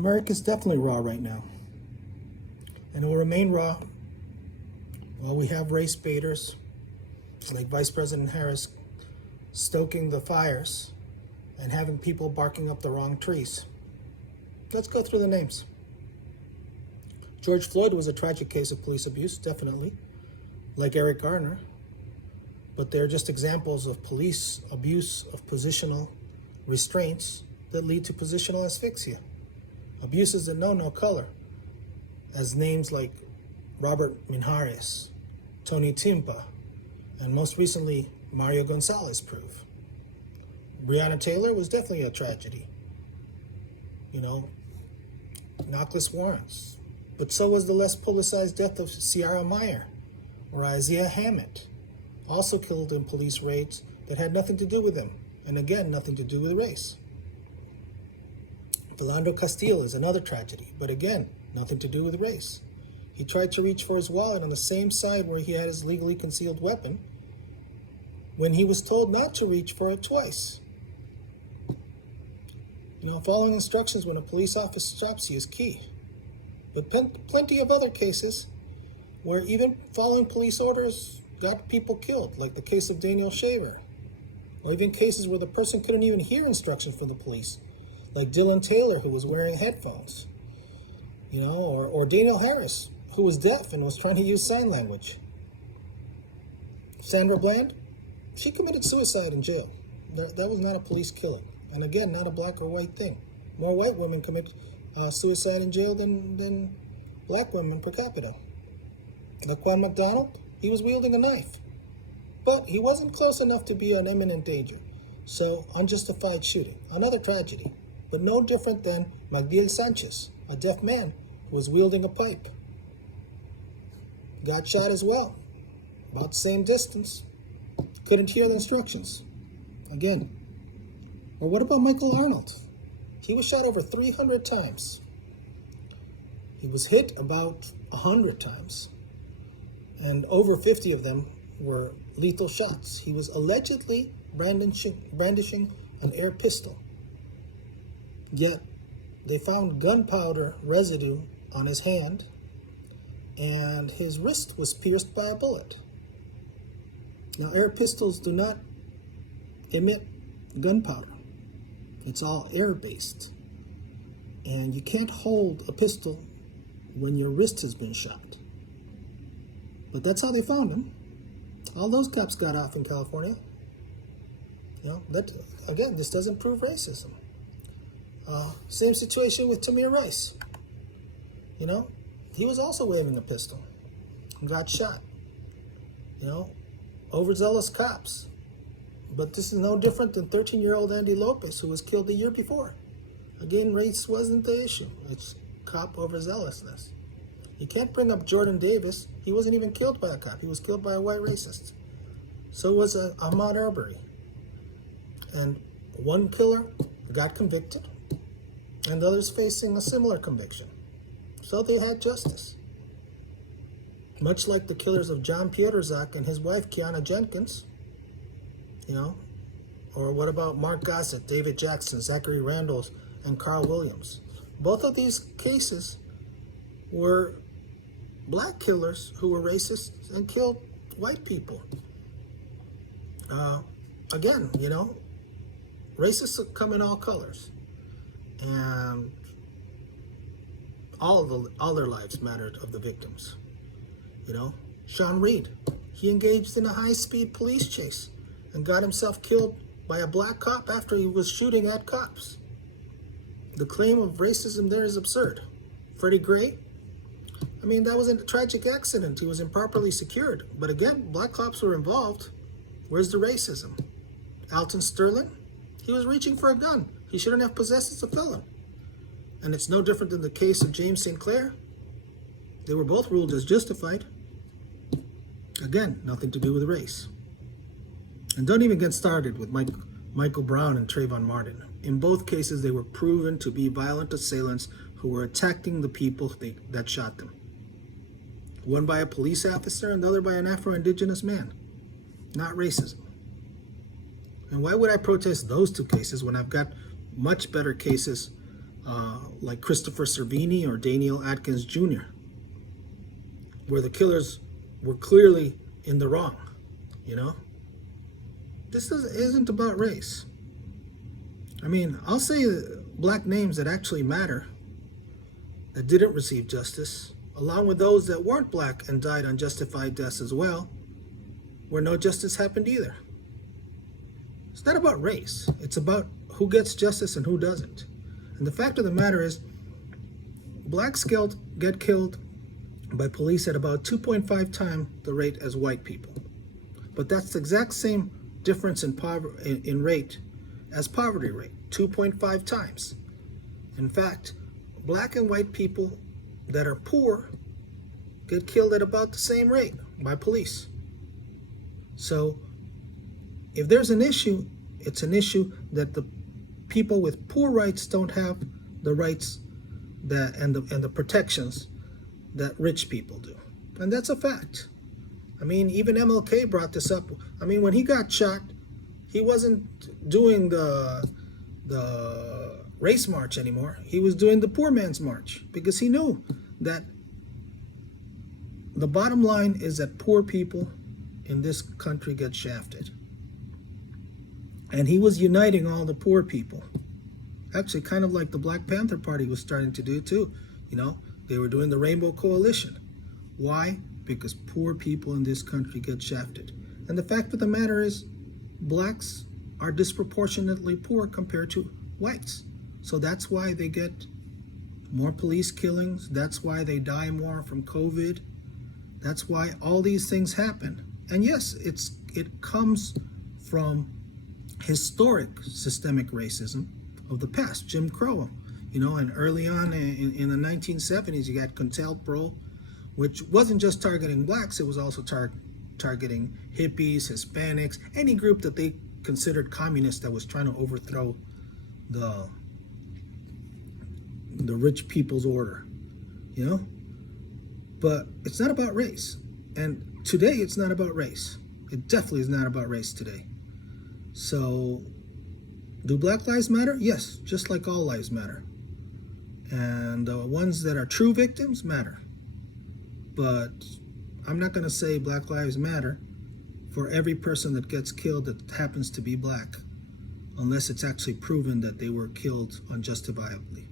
America's definitely raw right now. And it will remain raw while we have race baiters like Vice President Harris stoking the fires and having people barking up the wrong trees. Let's go through the names. George Floyd was a tragic case of police abuse, definitely, like Eric Garner, but they're just examples of police abuse of positional restraints that lead to positional asphyxia. Abuses that know no color, as names like Robert Minhares, Tony Timpa, and most recently, Mario Gonzalez prove. Breonna Taylor was definitely a tragedy. Knockless warrants. But so was the less publicized death of Ciara Meyer or Isaiah Hammett, also killed in police raids that had nothing to do with them, and again, nothing to do with race. Philando Castile is another tragedy, but again, nothing to do with race. He tried to reach for his wallet on the same side where he had his legally concealed weapon when he was told not to reach for it twice. Following instructions when a police officer stops you is key. But plenty of other cases where even following police orders got people killed, like the case of Daniel Shaver, or even cases where the person couldn't even hear instructions from the police, like Dylan Taylor, who was wearing headphones, or Daniel Harris, who was deaf and was trying to use sign language. Sandra Bland, she committed suicide in jail. That was not a police killing. And again, not a black or white thing. More white women commit suicide in jail than black women per capita. Laquan McDonald, he was wielding a knife, but he wasn't close enough to be an imminent danger. So, unjustified shooting, another tragedy, but no different than Magdiel Sanchez, a deaf man who was wielding a pipe. Got shot as well, about the same distance, couldn't hear the instructions. Again. Or what about Michael Arnold? He was shot over 300 times. He was hit about 100 times. And over 50 of them were lethal shots. He was allegedly brandishing an air pistol. Yet, they found gunpowder residue on his hand, and his wrist was pierced by a bullet. Now, air pistols do not emit gunpowder. It's all air-based. And you can't hold a pistol when your wrist has been shot. But that's how they found him. All those cops got off in California. This doesn't prove racism. Same situation with Tamir Rice. He was also waving a pistol and got shot. Overzealous cops. But this is no different than 13-year-old Andy Lopez, who was killed the year before. Again, race wasn't the issue. It's cop overzealousness. You can't bring up Jordan Davis. He wasn't even killed by a cop. He was killed by a white racist. So was Ahmaud Arbery. And one killer got convicted, and the others facing a similar conviction. So they had justice. Much like the killers of John Pietrzak and his wife, Kiana Jenkins, or what about Mark Gossett, David Jackson, Zachary Randalls, and Carl Williams? Both of these cases were black killers who were racist and killed white people. Again, racists come in all colors, and all their lives mattered of the victims. Sean Reed, he engaged in a high-speed police chase and got himself killed by a black cop after he was shooting at cops. The claim of racism there is absurd. Freddie Gray, that was a tragic accident. He was improperly secured. But again, black cops were involved. Where's the racism? Alton Sterling, he was reaching for a gun. He shouldn't have possessed as a felon. And it's no different than the case of James St. Clair. They were both ruled as justified. Again, nothing to do with race. And don't even get started with Michael Brown and Trayvon Martin. In both cases, they were proven to be violent assailants who were attacking the people that shot them. One by a police officer and the other by an Afro-Indigenous man. Not racism. And why would I protest those two cases when I've got much better cases like Christopher Servini or Daniel Atkins Jr., where the killers were clearly in the wrong, you know? This isn't about race. I mean, I'll say black names that actually matter, that didn't receive justice, along with those that weren't black and died unjustified deaths as well, where no justice happened either. It's not about race. It's about who gets justice and who doesn't. And the fact of the matter is, blacks get killed by police at about 2.5 times the rate as white people. But that's the exact same difference in rate as poverty rate, 2.5 times. In fact, black and white people that are poor get killed at about the same rate by police. So if there's an issue, it's an issue that the people with poor rights don't have the rights that and the protections that rich people do. And that's a fact. I mean, even MLK brought this up. I mean, when he got shot, he wasn't doing the race march anymore. He was doing the poor man's march, because he knew that the bottom line is that poor people in this country get shafted. And he was uniting all the poor people. Actually, kind of like the Black Panther Party was starting to do too. You know, they were doing the Rainbow Coalition. Why? Because poor people in this country get shafted. And the fact of the matter is, blacks are disproportionately poor compared to whites. So that's why they get more police killings. That's why they die more from COVID. That's why all these things happen. And yes, it comes from historic systemic racism of the past, Jim Crow, you know, and early on in the 1970s, you got CONTELPRO, which wasn't just targeting blacks, it was also targeting hippies, Hispanics, any group that they considered communist that was trying to overthrow the rich people's order, you know? But it's not about race. And today it's not about race. It definitely is not about race today. So, do Black Lives Matter? Yes, just like all lives matter. And the ones that are true victims matter. But I'm not going to say Black Lives Matter for every person that gets killed that happens to be black, unless it's actually proven that they were killed unjustifiably.